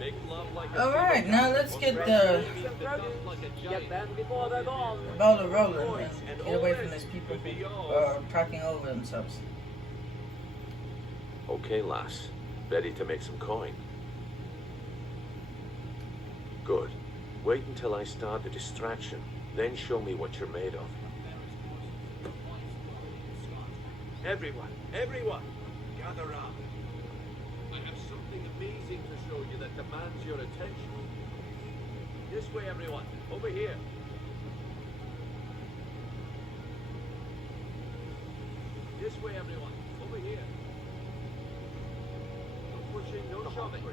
Alright, now let's get the ball rolling and get away from these people who are talking over themselves. Okay, lass. Ready to make some coin? Good. Wait until I start the distraction, then show me what you're made of. Everyone, gather round. I have something amazing to show you that demands your attention. This way, everyone. Over here. This way, everyone. Over here. No pushing, no shoving.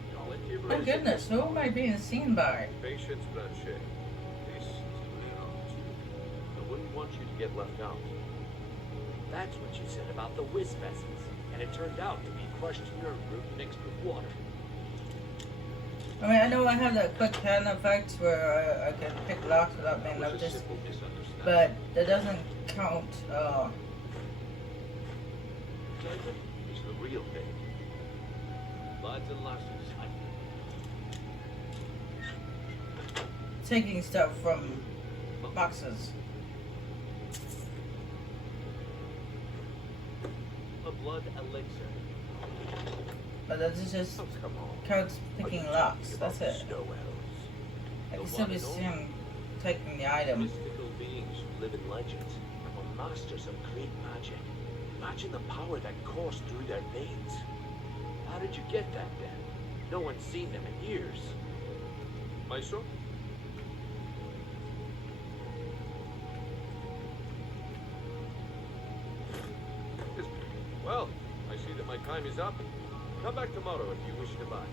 Oh goodness, who am I being seen by? Patience, Blanchet. This is I wouldn't want you to get left out. That's what you said about the whiz vessels, and it turned out to be crushed nerve root mixed with water. I mean, I know I have that quick hand effect where I can pick locks without being noticed, but that doesn't count. Pleasure is the real thing. Lads and lasses. Taking stuff from boxes. A blood elixir. But that's just counts picking locks. That's it. I can still be seeing taking the item. Mystical beings who live in legends Or masters of great magic. Imagine the power that coursed through their veins. How did you get that then? No one's seen them in years. Maestro? Well, I see that my time is up. Come back tomorrow if you wish to buy.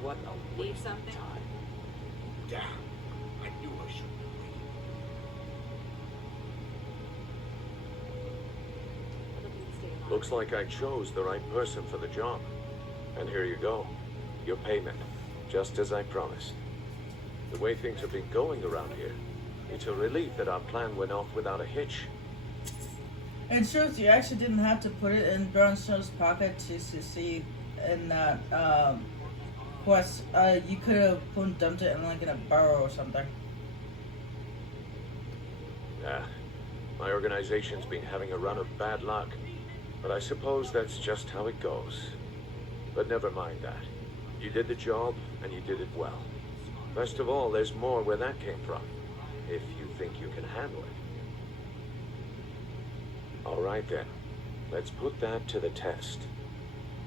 What a Leave waste of something? time. Damn, I knew I shouldn't have waited. Looks like I chose the right person for the job. And here you go. Your payment. Just as I promised. The way things have been going around here, it's a relief that our plan went off without a hitch. And shows you actually didn't have to put it in Bronstone's pocket to succeed in that quest. You could have dumped it in like in a barrel or something. Yeah, my organization's been having a run of bad luck, but I suppose that's just how it goes. But never mind that. You did the job, and you did it well. Best of all, there's more where that came from, if you think you can handle it. All right then, let's put that to the test.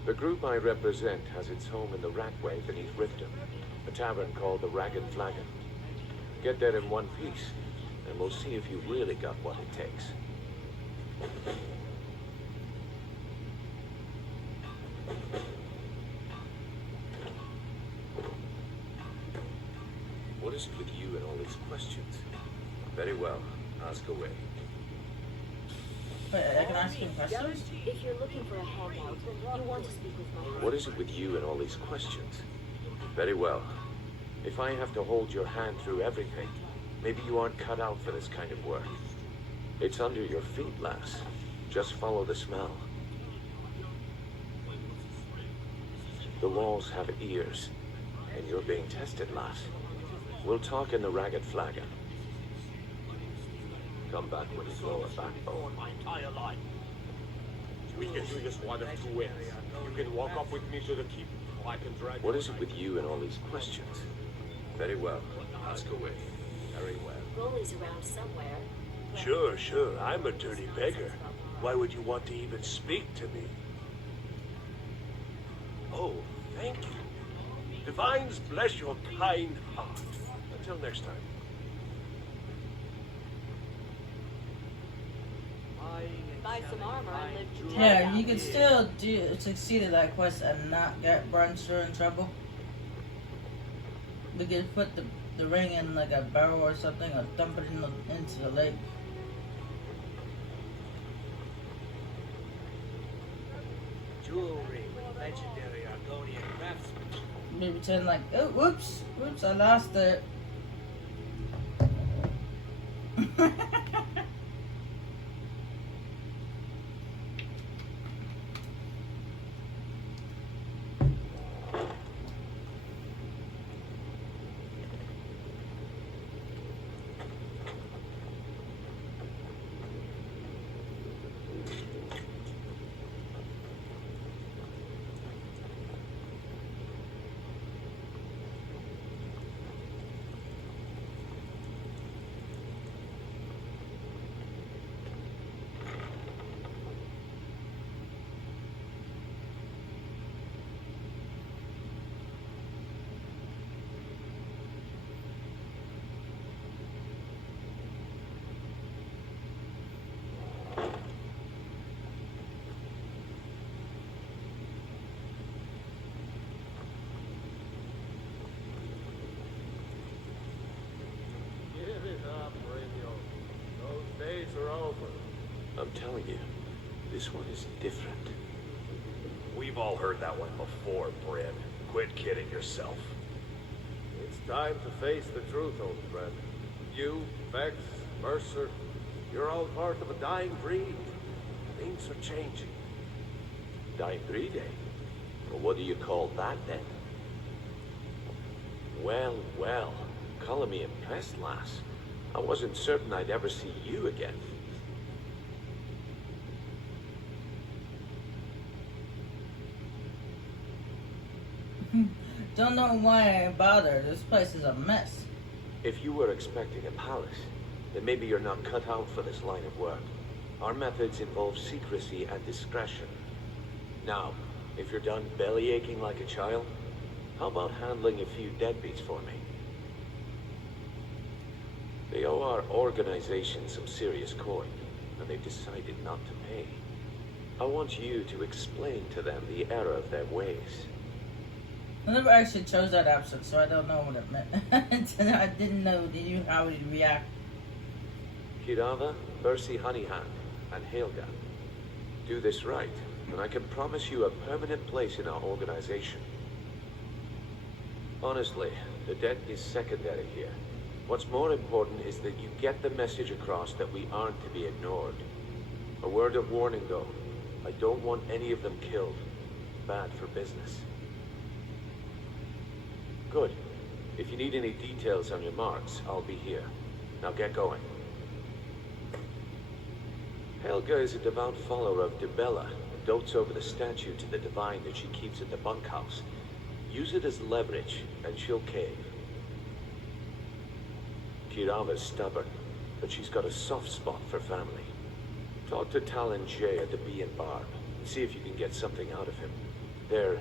The group I represent has its home in the Ratway beneath Riften, a tavern called the Ragged Flagon. Get there in one piece, and we'll see if you've really got what it takes. What is it with you and all these questions? Very well, ask away. But I can ask you questions? If you're looking for a handout, you want to speak with my What is it with you and all these questions? Very well. If I have to hold your hand through everything, maybe you aren't cut out for this kind of work. It's under your feet, lass. Just follow the smell. The walls have ears, and you're being tested, lass. We'll talk in the Ragged Flagon. Come back when you grow a backbone. My entire life. We can do this one of two ways. You can walk up with me to the keep, or I can drag What is it with you and all these questions? Very well. Ask away. Very well. Rolly's around somewhere. Sure. I'm a dirty beggar. Why would you want to even speak to me? Oh, thank you. Divines bless your kind heart. Until next time. Buy some armor and live to tell Yeah, about you it. could still succeed at that quest and not get Bronster in trouble. We could put the ring in like a barrel or something, or dump it into the lake. Jewelry with legendary Argonian craftsmanship. Maybe pretend like, oh, whoops, I lost it. I'm telling you, this one is different. We've all heard that one before, Bryn. Quit kidding yourself. It's time to face the truth, old friend. You, Vex, Mercer, you're all part of a dying breed. Things are changing. Dying breed, eh? Well, what do you call that, then? Well, well. Calling me impressed, lass. I wasn't certain I'd ever see you again. Don't know why I bother. This place is a mess. If you were expecting a palace, then maybe you're not cut out for this line of work. Our methods involve secrecy and discretion. Now, if you're done belly aching like a child, how about handling a few deadbeats for me? They owe our organization some serious coin, and they've decided not to pay. I want you to explain to them the error of their ways. I never actually chose that option, so I don't know what it meant. I didn't know how he'd react. Kirava, Percy Honeyhand, and Helga. Do this right, and I can promise you a permanent place in our organization. Honestly, the debt is secondary here. What's more important is that you get the message across that we aren't to be ignored. A word of warning, though. I don't want any of them killed. Bad for business. Good. If you need any details on your marks, I'll be here. Now get going. Helga is a devout follower of Dibella and dotes over the statue to the divine that she keeps at the bunkhouse. Use it as leverage, and she'll cave. Kirava's stubborn, but she's got a soft spot for family. Talk to Talon Jay at the Bee and Barb, and see if you can get something out of him. They're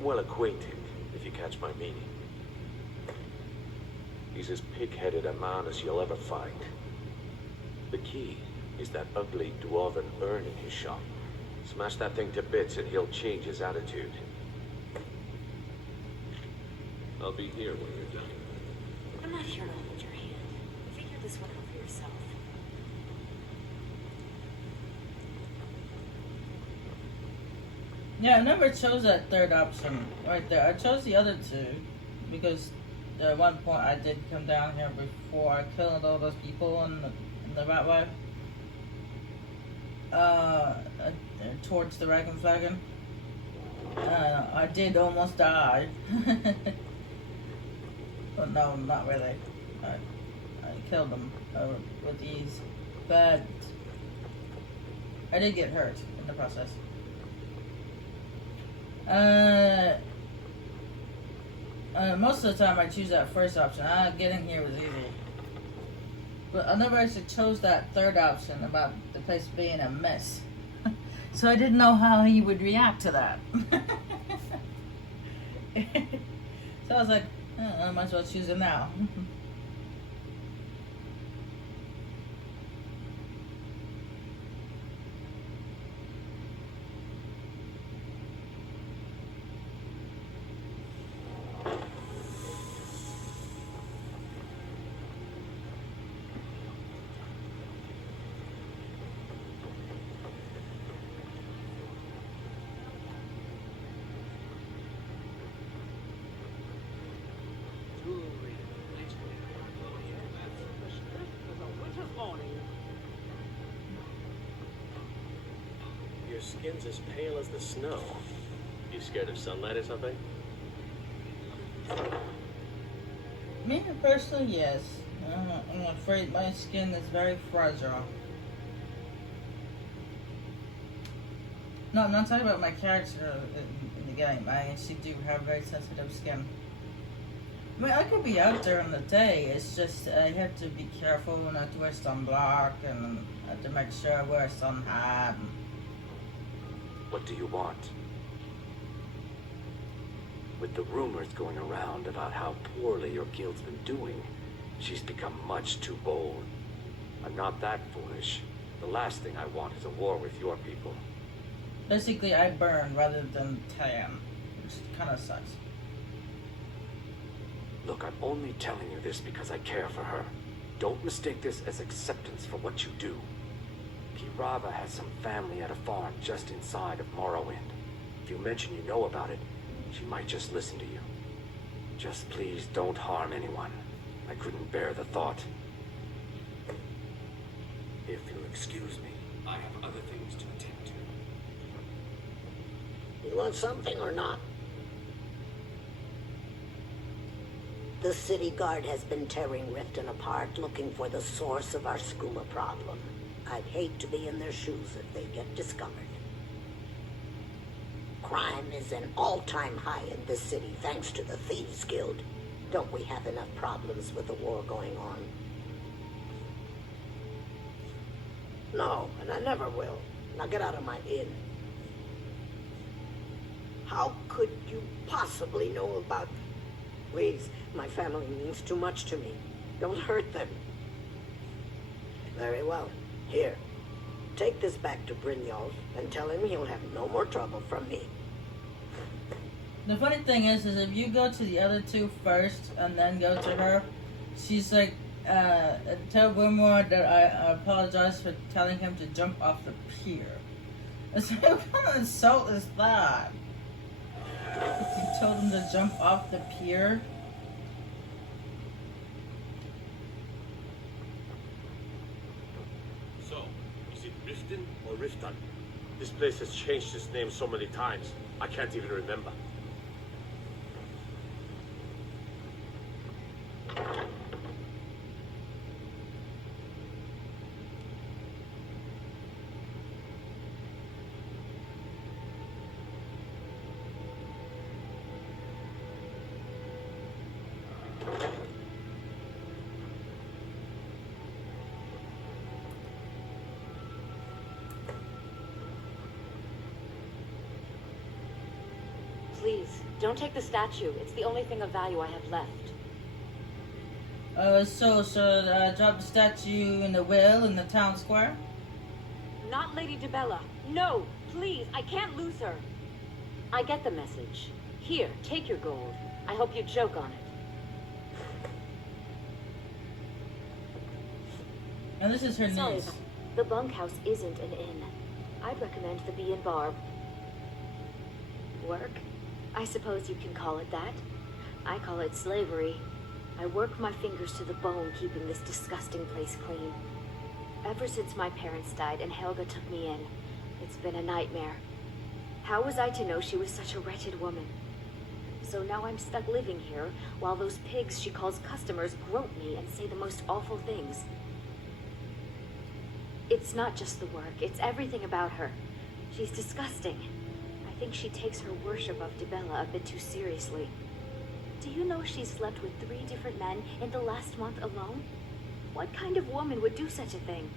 well acquainted, if you catch my meaning. He's as pig-headed a man as you'll ever find. The key is that ugly dwarven urn in his shop. Smash that thing to bits and he'll change his attitude. I'll be here when you're done. I'm not here to hold your hand. Figure this one out for yourself. Yeah, I never chose that third option right there. I chose the other two because at one point I did come down here before I killed all those people in the Rat Wife. Towards the Dragonflagon. I did almost die. But no, not really. I killed them with ease. But I did get hurt in the process. Most of the time I choose that first option. Getting here was easy. But I never actually chose that third option about the place being a mess. So I didn't know how he would react to that. So I was like, I might as well choose it now. Your skin's as pale as the snow. You scared of sunlight or something? Me personally, yes. I'm afraid my skin is very fragile. No, I'm not talking about my character in the game. I actually do have very sensitive skin. I mean, I could be out there in the day. It's just I have to be careful not to wear sunblock, and I have to make sure I wear a sun hat. What do you want? With the rumors going around about how poorly your guild's been doing, she's become much too bold. I'm not that foolish. The last thing I want is a war with your people. Basically, I burn rather than tan, which kind of sucks. Look, I'm only telling you this because I care for her. Don't mistake this as acceptance for what you do. Keep Rava has some family at a farm just inside of Morrowind. If you mention you know about it, she might just listen to you. Just please don't harm anyone. I couldn't bear the thought. If you'll excuse me, I have other things to attend to. You want something or not? The city guard has been tearing Riften apart, looking for the source of our skooma problem. I'd hate to be in their shoes if they get discovered. Crime is an all-time high in this city, thanks to the Thieves Guild. Don't we have enough problems with the war going on? No, and I never will. Now get out of my inn. How could you possibly know about... Please, my family means too much to me. Don't hurt them. Very well. Here, take this back to Brynjolf and tell him he'll have no more trouble from me. The funny thing is if you go to the other two first and then go to her, she's like, tell Wilmore that I apologize for telling him to jump off the pier. It's like, what kind of insult is that? You told him to jump off the pier? So, is it Riften or Riftan? This place has changed its name so many times, I can't even remember. Please, don't take the statue. It's the only thing of value I have left. Drop the statue in the well in the town square? Not Lady Dibella. No, please, I can't lose her. I get the message. Here, take your gold. I hope you joke on it. And this is her Sorry, niece. the bunkhouse isn't an inn. I'd recommend the Bee and Barb. Work? I suppose you can call it that. I call it slavery. I work my fingers to the bone keeping this disgusting place clean. Ever since my parents died and Helga took me in, it's been a nightmare. How was I to know she was such a wretched woman? So now I'm stuck living here while those pigs she calls customers grope me and say the most awful things. It's not just the work, it's everything about her. She's disgusting. I think she takes her worship of Dibella a bit too seriously. Do you know she's slept with 3 different men in the last month alone? What kind of woman would do such a thing?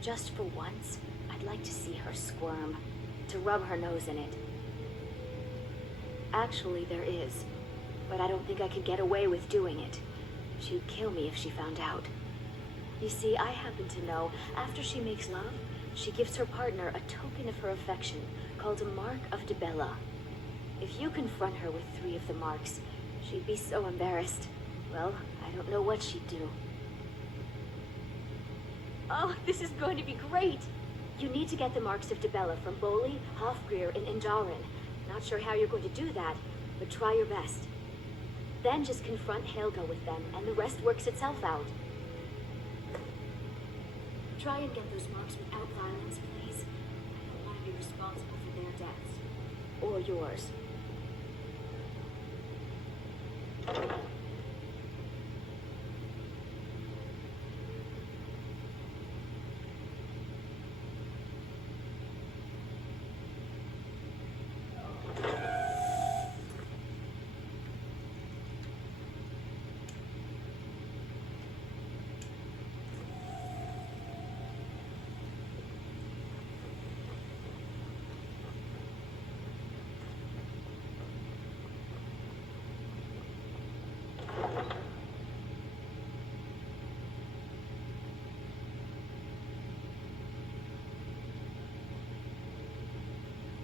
Just for once, I'd like to see her squirm, to rub her nose in it. Actually, there is, but I don't think I could get away with doing it. She'd kill me if she found out. You see, I happen to know after she makes love, she gives her partner a token of her affection called a mark of Dibella. If you confront her with 3 of the marks, she'd be so embarrassed. Well, I don't know what she'd do. Oh, this is going to be great! You need to get the marks of Dibella from Boli, Hofgrir, and Indaren. Not sure how you're going to do that, but try your best. Then just confront Helga with them, and the rest works itself out. Try and get those marks without violence, please. I don't want to be responsible for their deaths. Or yours.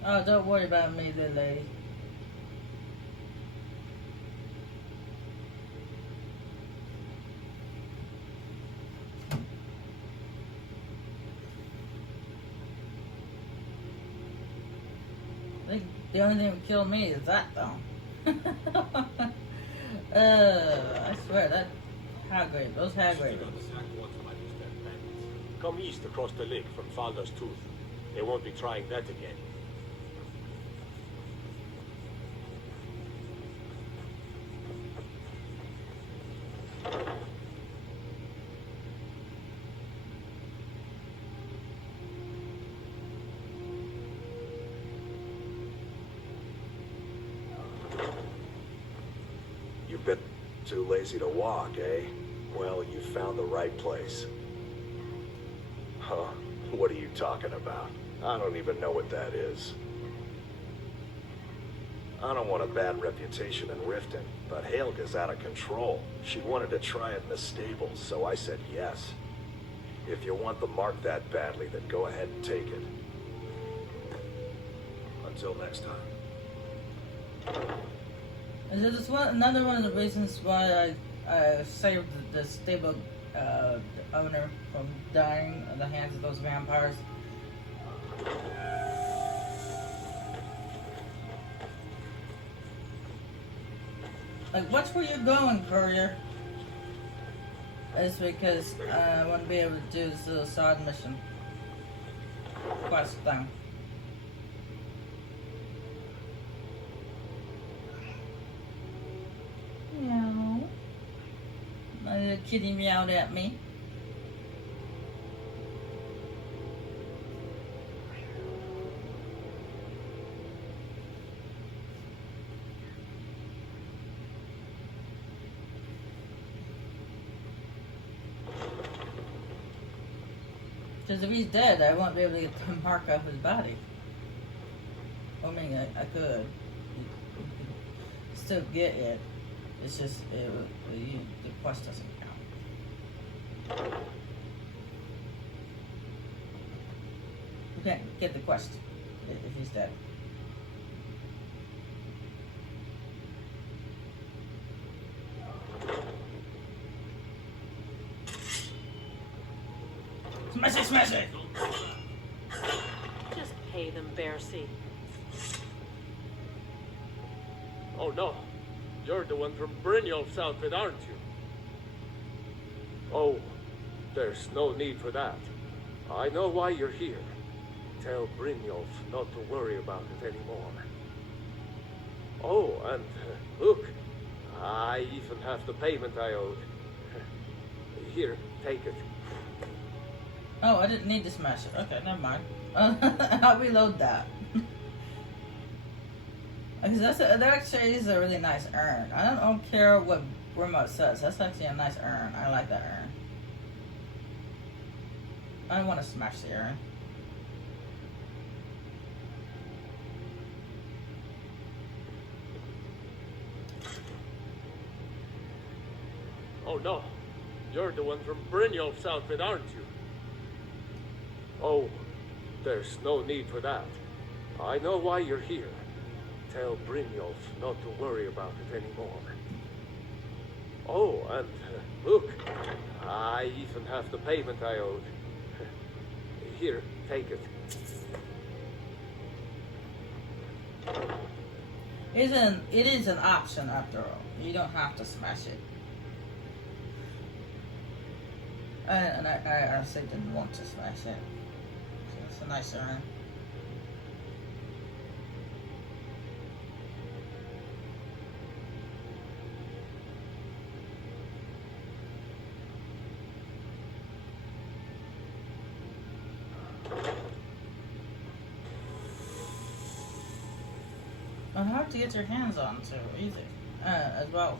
Oh, don't worry about me, little lady. The only thing that would kill me is that, though. I swear, that Hagrid, those Hagrid. Come east across the lake from Falda's Tooth. They won't be trying that again. You've been too lazy to walk, eh? Well, you found the right place. Huh? What are you talking about? I don't even know what that is. I don't want a bad reputation in Riften, but Helga's out of control. She wanted to try it in the stables, so I said yes. If you want the mark that badly, then go ahead and take it. Until next time. And this is another one of the reasons why I saved the stable owner from dying at the hands of those vampires. Like, watch where you're going, courier. It's because I want to be able to do this little side mission quest thing. Meow. My little kitty meowed at me. Because if he's dead, I won't be able to get the mark off his body. I mean, I could. You could still get it. It's just, the quest doesn't count. You can't get the quest if he's dead. Smash it, smash it! Just pay them, Bercy. Oh no, you're the one from Brynjolf's outfit, aren't you? Oh, there's no need for that. I know why you're here. Tell Brynjolf not to worry about it anymore. Oh, and look, I even have the payment I owed. Here, take it. Oh, I didn't need to smash it. Okay, never mind. I'll reload that. Because that actually is a really nice urn. I don't care what remote says. That's actually a nice urn. I like that urn. I want to smash the urn. Oh no, you're the one from Brynjolf's outfit, aren't you? Oh, there's no need for that. I know why you're here. Tell Brynjolf not to worry about it anymore. Oh, and look, I even have the payment I owed. Here, take it. It is an option after all. You don't have to smash it. And I honestly didn't want to smash it. So it's a nice urn. And hard to get your hands on too, easy, as well.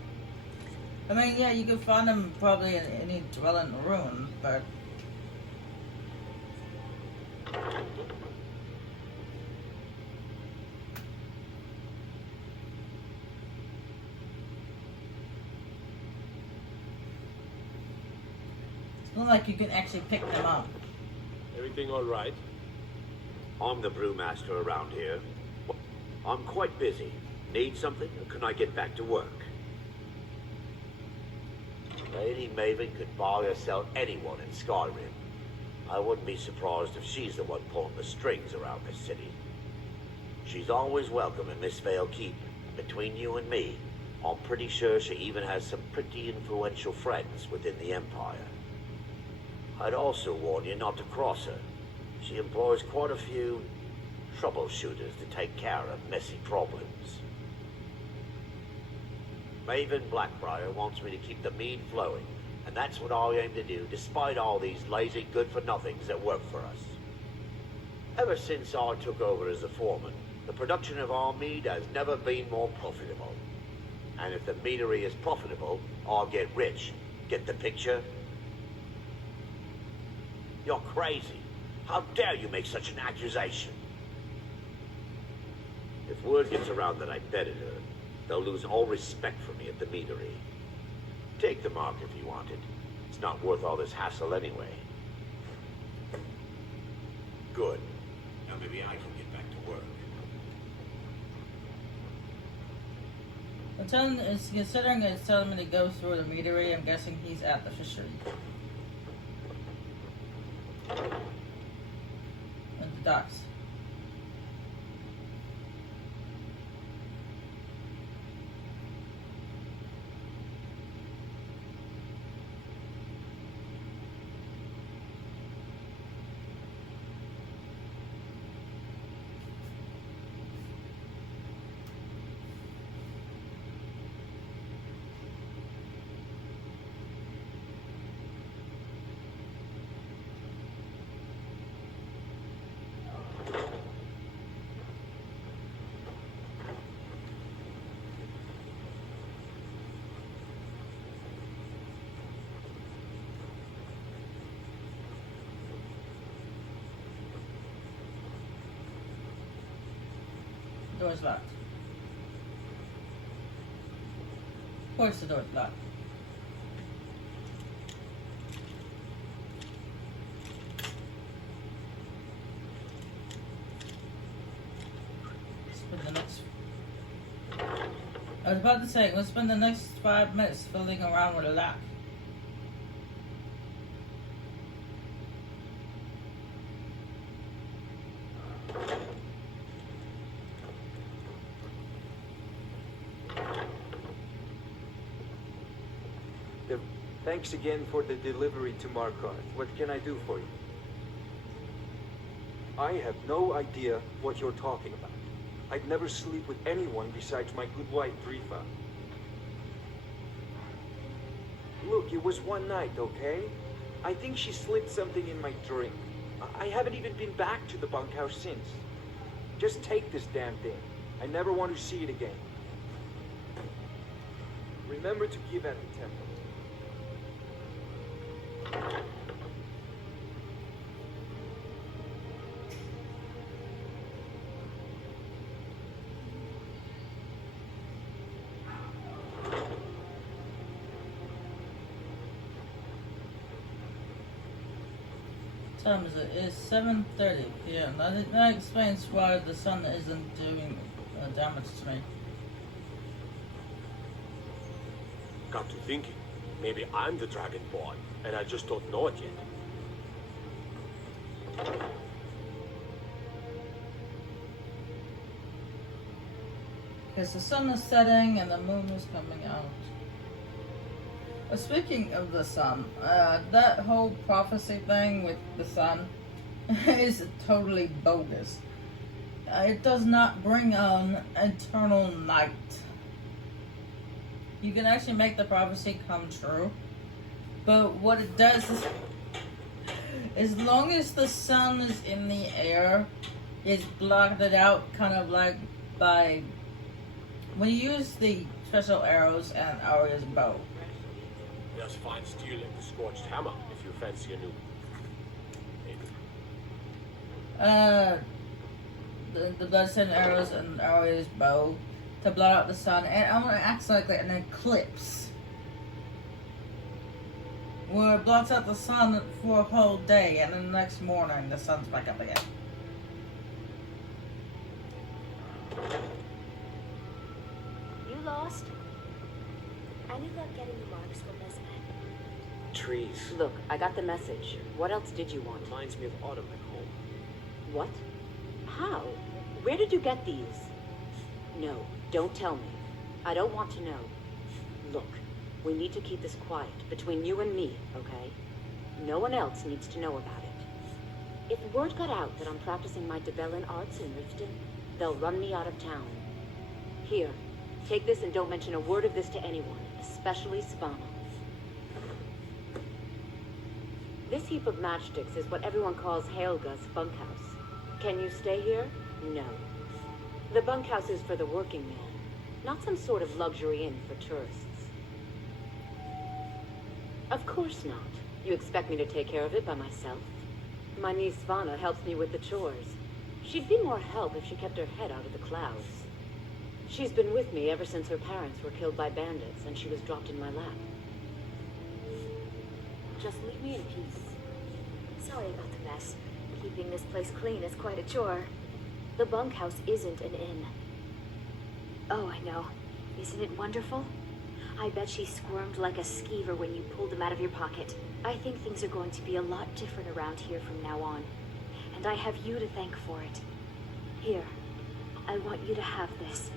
I mean, yeah, you can find them probably in any dwelling ruin, but it's not like you can actually pick them up. Everything all right? I'm the brewmaster around here. I'm quite busy. Need something, or can I get back to work? Lady Maven could buy or sell anyone in Skyrim. I wouldn't be surprised if she's the one pulling the strings around this city. She's always welcome in Miss Vale Keep. Between you and me, I'm pretty sure she even has some pretty influential friends within the Empire. I'd also warn you not to cross her. She employs quite a few troubleshooters to take care of messy problems. Maven Blackbriar wants me to keep the mead flowing, and that's what I aim to do despite all these lazy good-for-nothings that work for us. Ever since I took over as the foreman, the production of our mead has never been more profitable. And if the meadery is profitable, I'll get rich. Get the picture? You're crazy. How dare you make such an accusation? If word gets around that I betted her, they'll lose all respect for me at the meadery. Take the mark if you want it. It's not worth all this hassle anyway. Good. Now maybe I can get back to work. Considering it's telling me to go through the meadery, I'm guessing he's at the fishery. At the docks. Door's locked. Of course the door's locked. Spend the next... I was about to say, we'll spend the next 5 minutes fiddling around with a lock. Thanks again for the delivery to Markarth. What can I do for you? I have no idea what you're talking about. I'd never sleep with anyone besides my good wife, Drifa. Look, it was one night, okay? I think she slipped something in my drink. I haven't even been back to the bunkhouse since. Just take this damn thing. I never want to see it again. Remember to give at the temple. What time is it? It's 7:30 p.m. That explains why the sun isn't doing damage to me. Got to thinking. Maybe I'm the Dragonborn, and I just don't know it yet. Because the sun is setting and the moon is coming out. Speaking of the sun, that whole prophecy thing with the sun is totally bogus. It does not bring on eternal night. You can actually make the prophecy come true, but what it does is, as long as the sun is in the air, it's blocked it out, kind of like by when you use the special arrows and Arya's bow. There's fine steel in the scorched hammer if you fancy a new. The bloodstained arrows and Arya's bow to blot out the sun, and I'm gonna act like an eclipse where it blots out the sun for a whole day, and then the next morning the sun's back up again. You lost? Any luck getting the marks from this man? Trees. Look, I got the message. What else did you want? Reminds me of autumn at home. What? How? Where did you get these? No, don't tell me. I don't want to know. Look, we need to keep this quiet, between you and me, okay? No one else needs to know about it. If word got out that I'm practicing my Debellan arts in Riften, they'll run me out of town. Here, take this and don't mention a word of this to anyone, especially Svanna. This heap of matchsticks is what everyone calls Helga's bunkhouse. Can you stay here? No. The bunkhouse is for the working man, not some sort of luxury inn for tourists. Of course not. You expect me to take care of it by myself? My niece Svanna helps me with the chores. She'd be more help if she kept her head out of the clouds. She's been with me ever since her parents were killed by bandits and she was dropped in my lap. Just leave me in peace. Sorry about the mess. Keeping this place clean is quite a chore. The bunkhouse isn't an inn. Oh, I know. Isn't it wonderful? I bet she squirmed like a skeever when you pulled them out of your pocket. I think things are going to be a lot different around here from now on. And I have you to thank for it. Here, I want you to have this.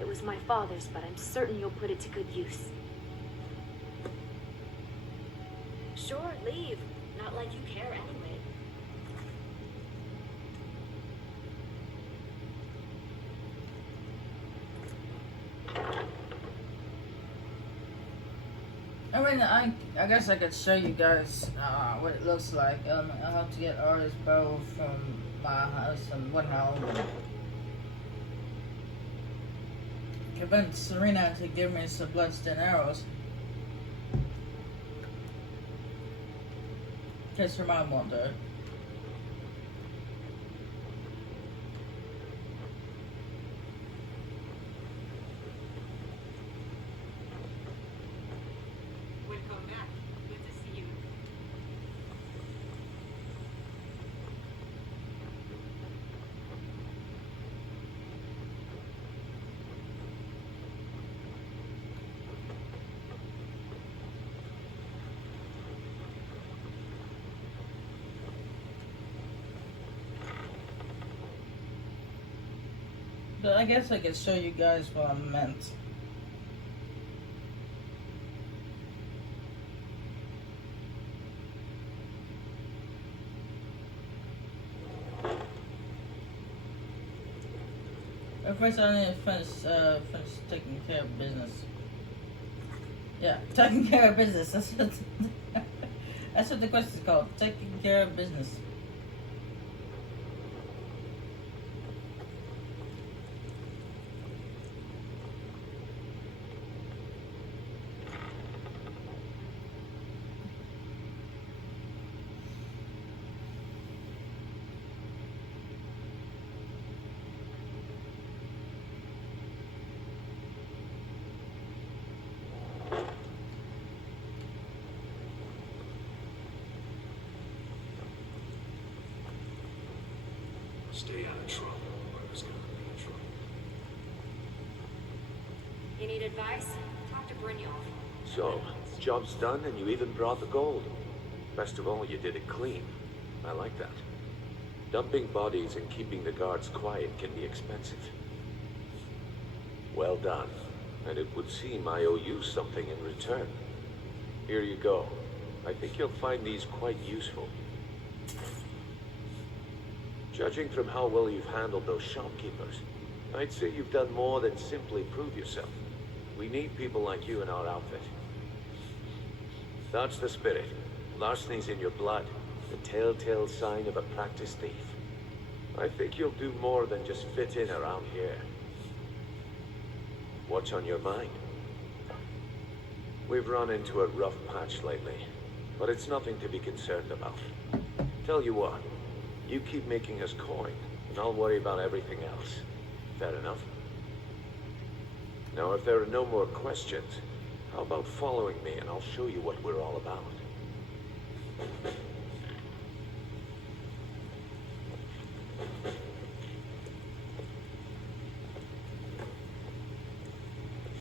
It was my father's, but I'm certain you'll put it to good use. Sure, leave. Not like you care anyway. I mean, I guess I could show you guys what it looks like. I have to get Artist Bow from my house and whatnot. Convince Serena to give me some bloodstained arrows. In case her mom won't do it. Welcome back. Good to see you. But I guess I could show you guys what I meant. But first I need to finish taking care of business. Yeah, taking care of business. That's what the quest is called. Taking care of business. Stay out of trouble, or there's gonna be trouble. You need advice? Talk to Brynjolf. So, job's done and you even brought the gold. Best of all, you did it clean. I like that. Dumping bodies and keeping the guards quiet can be expensive. Well done. And it would seem I owe you something in return. Here you go. I think you'll find these quite useful. Judging from how well you've handled those shopkeepers, I'd say you've done more than simply prove yourself. We need people like you in our outfit. That's the spirit. Larceny's in your blood, the telltale sign of a practiced thief. I think you'll do more than just fit in around here. What's on your mind? We've run into a rough patch lately, but it's nothing to be concerned about. Tell you what, you keep making us coin, and I'll worry about everything else. Fair enough? Now, if there are no more questions, how about following me and I'll show you what we're all about?